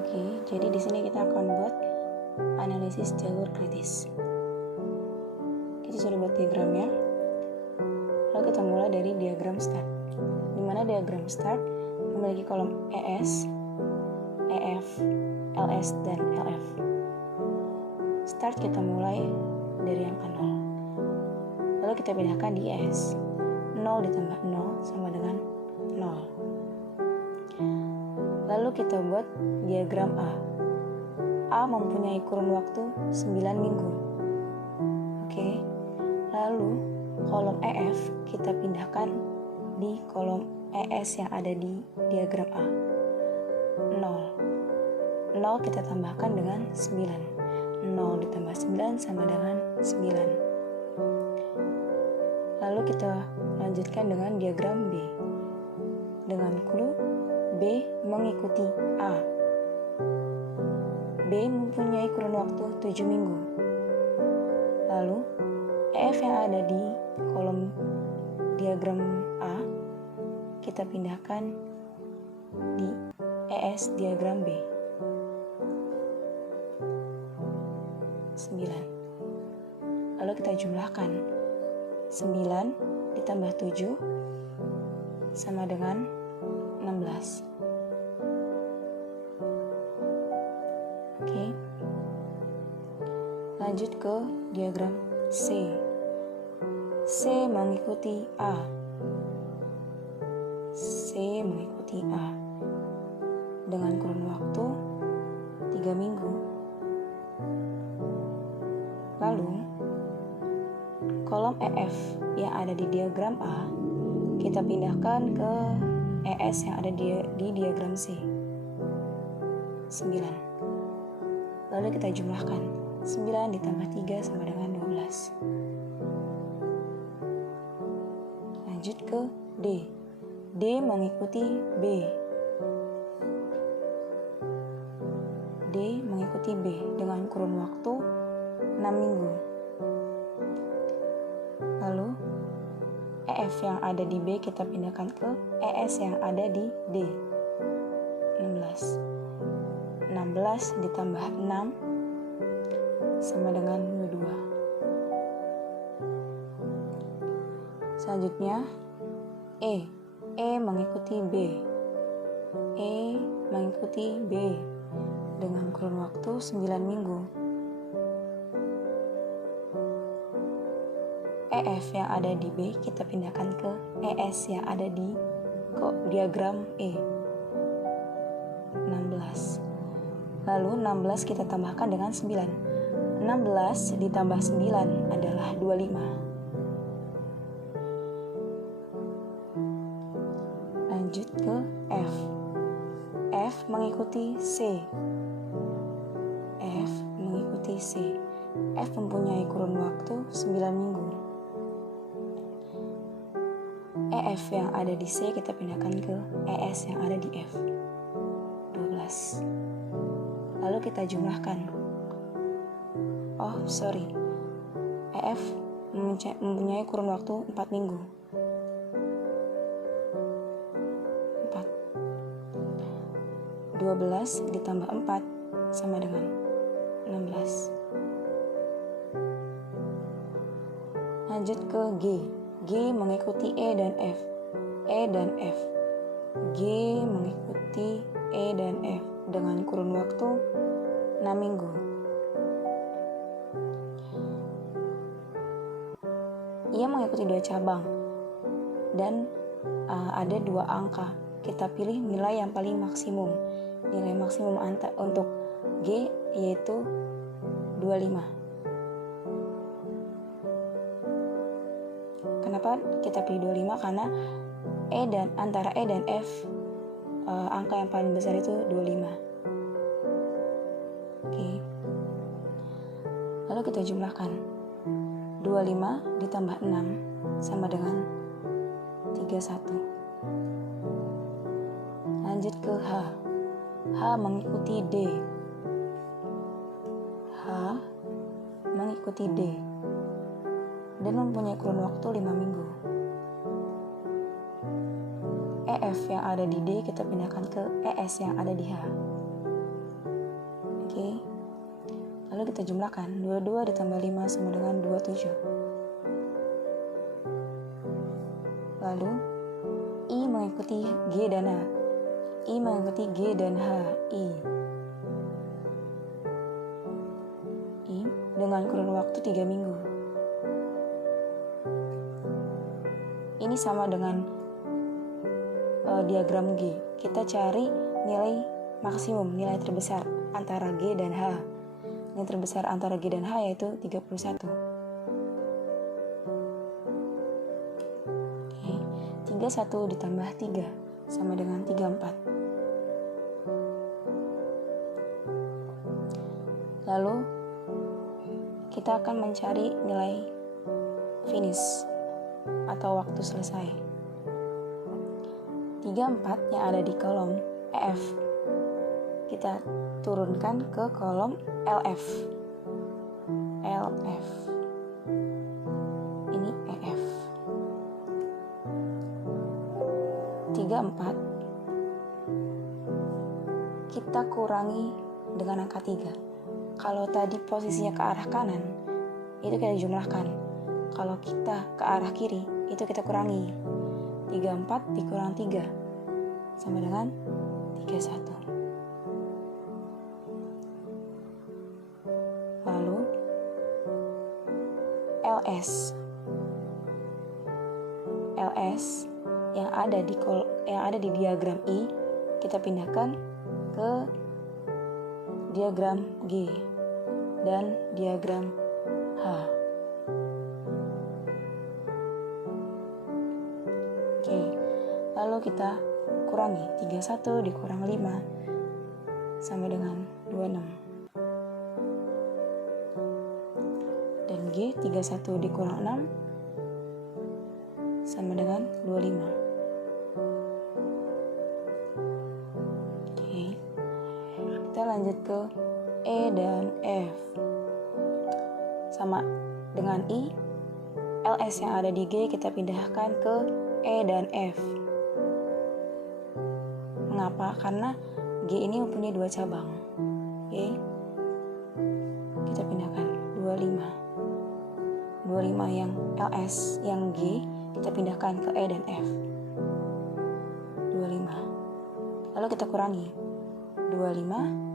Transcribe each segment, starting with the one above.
Oke, jadi di sini kita akan buat analisis jalur kritis. Kita sudah buat diagramnya. Lalu kita mulai dari diagram start. Di mana diagram start memiliki kolom ES, EF, LS, dan LF. Start kita mulai dari angka 0. Lalu kita pindahkan di ES. 0 ditambah 0 sama dengan 0. Lalu kita buat diagram A. A mempunyai kurun waktu 9 minggu. Oke. Lalu kolom EF kita pindahkan di kolom ES yang ada di diagram A. 0. 0 kita tambahkan dengan 9. 0 ditambah 9 sama dengan 9. Lalu kita lanjutkan dengan diagram B. Dengan clue B mengikuti A. B mempunyai kurun waktu 7 minggu. Lalu EF yang ada di kolom diagram A kita pindahkan di ES diagram B. 9. Lalu kita jumlahkan. 9 ditambah 7 sama dengan 16. Oke. Lanjut ke diagram C. C mengikuti A. C mengikuti A dengan kurun waktu 3 minggu. Lalu kolom EF yang ada di diagram A kita pindahkan ke ES yang ada di diagram C. 9. Lalu kita jumlahkan. 9 ditambah 3 sama dengan 12. Lanjut ke D. D mengikuti B. D mengikuti B dengan kurun waktu 6 minggu. Lalu EF yang ada di B kita pindahkan ke ES yang ada di D. 16. 16 ditambah 6 sama dengan 22. Selanjutnya E. E mengikuti B. E mengikuti B dengan kurun waktu 9 minggu. EF yang ada di B kita pindahkan ke ES yang ada di diagram E. 16. Lalu 16 kita tambahkan dengan 9. 16 ditambah 9 adalah 25. Lanjut ke F. F mengikuti C. F mengikuti C. F mempunyai kurun waktu 9 minggu. EF yang ada di C kita pindahkan ke ES yang ada di F. 12. Lalu kita jumlahkan. EF mempunyai kurun waktu 4 minggu. 4. 12 ditambah 4 sama dengan 16. Lanjut ke G. G mengikuti E dan F. E dan F. G mengikuti E dan F dengan kurun waktu 6 minggu. Ia mengikuti 2 cabang dan ada 2 angka. Kita pilih nilai yang paling maksimum. Nilai maksimum untuk G yaitu 25. Kenapa kita pilih 25? Karena antara E dan F angka yang paling besar itu 25. Oke. Lalu kita jumlahkan. 25 ditambah 6 sama dengan 31. Lanjut ke H. H mengikuti D. H mengikuti D dan mempunyai kurun waktu 5 minggu. EF yang ada di D kita pindahkan ke ES yang ada di H. Oke. Lalu kita jumlahkan, 22 ditambah 5 sama dengan 27. Lalu I mengikuti G dan H. I mengikuti G dan H. I dengan kurun waktu 3 minggu. Ini sama dengan diagram G. Kita cari nilai maksimum, nilai terbesar antara G dan H. Nilai terbesar antara G dan H yaitu 31. Oke, 31 ditambah 3 sama dengan 34. Lalu kita akan mencari nilai finish atau waktu selesai. 34 yang ada di kolom EF kita turunkan ke kolom LF. Ini EF. 34 kita kurangi dengan angka 3. Kalau tadi posisinya ke arah kanan, itu kita jumlahkan. Kalau kita ke arah kiri, itu kita kurangi. 34 dikurang 3 sama dengan 31. Lalu LS yang ada di diagram I kita pindahkan ke diagram G dan diagram H. Oke, lalu kita kurangi. 31 dikurang 5 sama dengan 26. Dan G 31 dikurang 6 sama dengan 25. Oke, kita lanjut ke E dan F. Sama dengan I, LS yang ada di G kita pindahkan ke E dan F. Mengapa? Karena G ini mempunyai 2 cabang. Oke, kita pindahkan 25 yang LS, yang G kita pindahkan ke E dan F. 25. Lalu kita kurangi. 25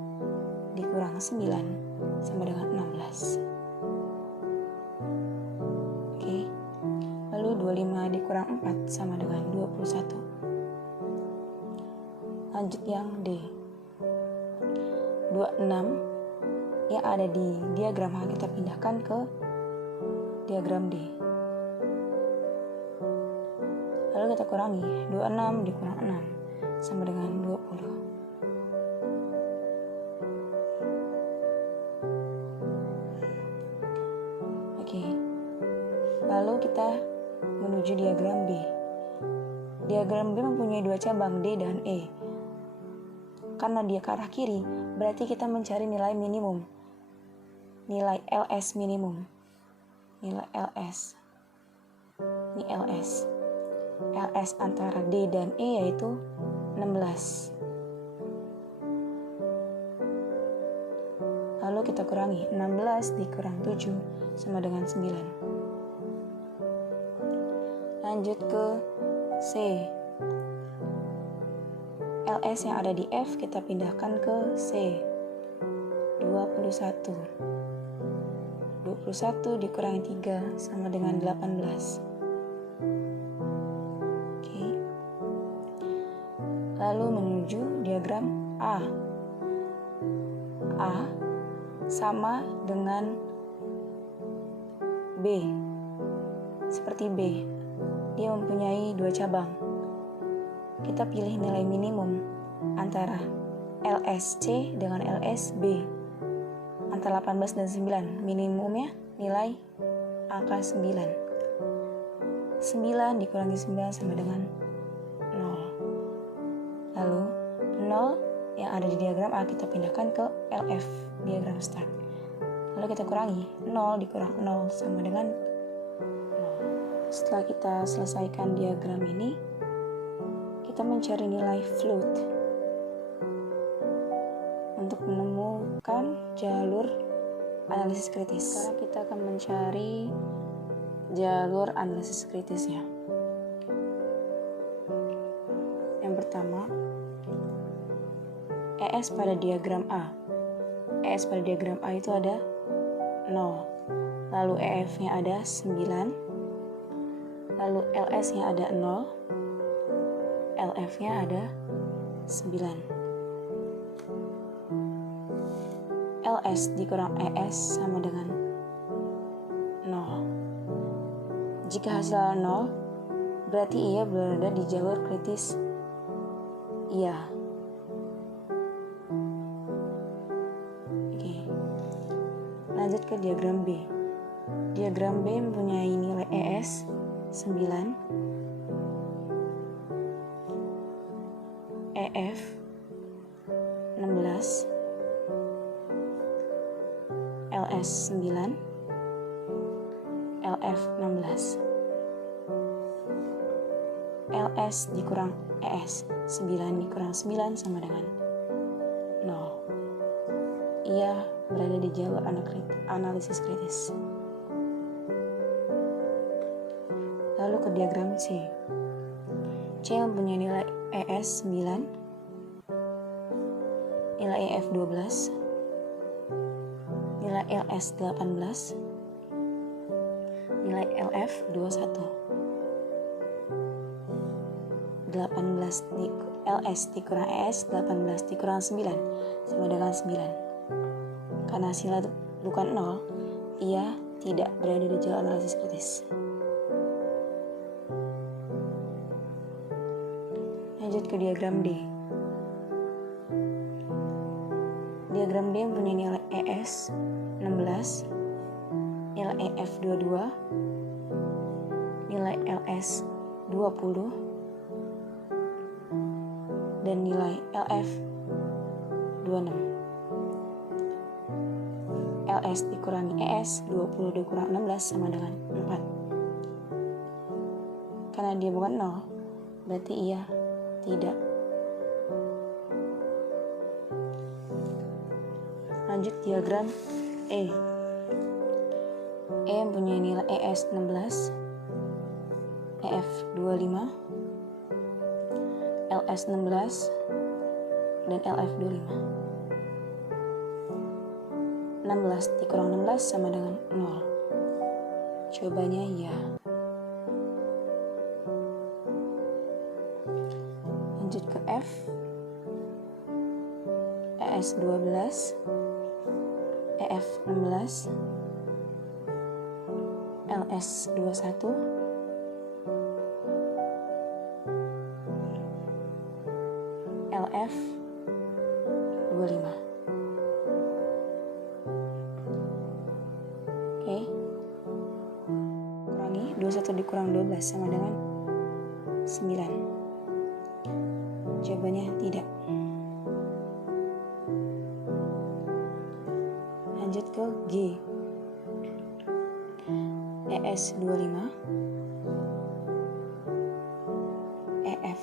dikurang 9 sama dengan 16. Oke. Lalu 25 dikurang 4 sama dengan 21. Lanjut yang D. 26 yang ada di diagram H kita pindahkan ke diagram D. Lalu kita kurangi. 26 dikurang 6 sama dengan 20. Oke. Lalu kita menuju diagram B. Diagram B mempunyai 2 cabang, D dan E. Karena dia ke arah kiri, berarti kita mencari nilai minimum. Nilai LS minimum. Nilai LS. Ini LS. LS antara D dan E yaitu 16. Lalu kita kurangi. 16 dikurang 7 sama dengan 9. Lanjut ke C. LS yang ada di F kita pindahkan ke C. 21. 21 dikurangi 3 sama dengan 18. Oke. Lalu menuju diagram A. A sama dengan B. Seperti B. Dia mempunyai 2 cabang. Kita pilih nilai minimum antara LSC dengan LSB. Antara 18 dan 9. Minimumnya nilai angka 9. 9 dikurangi 9 sama dengan 0. Lalu 0 yang ada di diagram A kita pindahkan ke LF, diagram start. Lalu kita kurangi. 0 dikurang 0 sama dengan 0. Setelah kita selesaikan diagram ini, kita mencari nilai float. untuk menemukan jalur analisis kritis. Sekarang kita akan mencari jalur analisis kritisnya. Yang pertama, ES pada diagram A. ES pada diagram A itu ada 0. Lalu EF-nya ada 9. Lalu LS-nya ada 0. LF-nya ada 9. LS dikurang ES sama dengan 0. Jika hasilnya 0, berarti ia berada di jalur kritis iya. Oke. Lanjut ke diagram B. Diagram B mempunyai nilai ES 9, EF 16, LS 9, LF 16. LS dikurang ES, 9 dikurang 9 sama dengan 0. Ia berada di jalur analisis kritis. Lalu ke diagram C. C mempunyai nilai ES 9, nilai EF 12, nilai LS 18, nilai LF 21. 18 LS dikurang ES, 18 dikurang 9 sama dengan 9. Karena hasilnya bukan 0, ia tidak berada di jalur analisis kritis. Lanjut ke diagram D. Diagram D mempunyai nilai ES 16, nilai EF 22, nilai LS 20, dan nilai LF 26. LS dikurangi ES, 20 dikurang 16 sama dengan 4. Karena dia bukan 0, berarti ia tidak. Lanjut diagram E. E mempunyai nilai ES 16, EF 25, LS 16, dan LF 25. 16 dikurang 16 sama dengan 0. Jawabannya ya. Lanjut ke F. ES 12, EF 16, LS 21, LF 25. Oke. Kurangi 21 dikurang 12 sama dengan 9. Jawabannya tidak. Lanjut ke G. ES 25, EF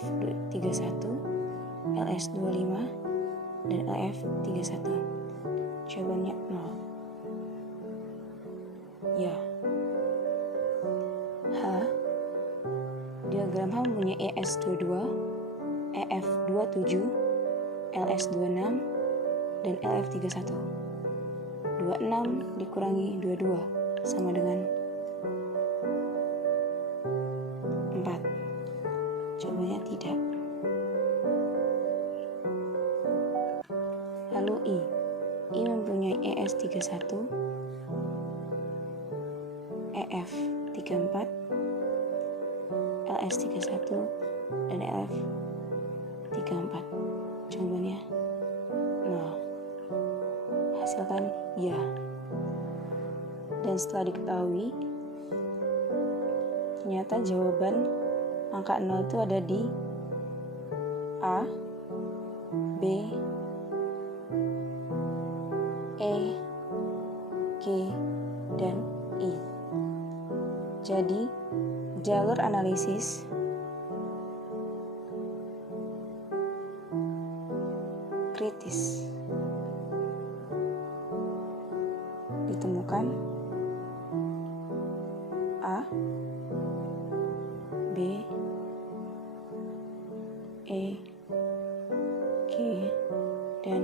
31, LS 25, dan LF 31. Jawabannya 0. Ya. H. Diagram H mempunyai ES 22, EF 27, LS 26, dan LF 31. 26 dikurangi 22 sama dengan 4. Jawabannya tidak. Lalu I. I mempunyai ES 31, EF 34, LS 31, dan LF 34. Jawabannya 0. Hasilkan ya. Dan setelah diketahui, ternyata jawaban angka 0 itu ada di A, B, E, G, dan I. Jadi, jalur analisis kritis temukan A, B, E, G, dan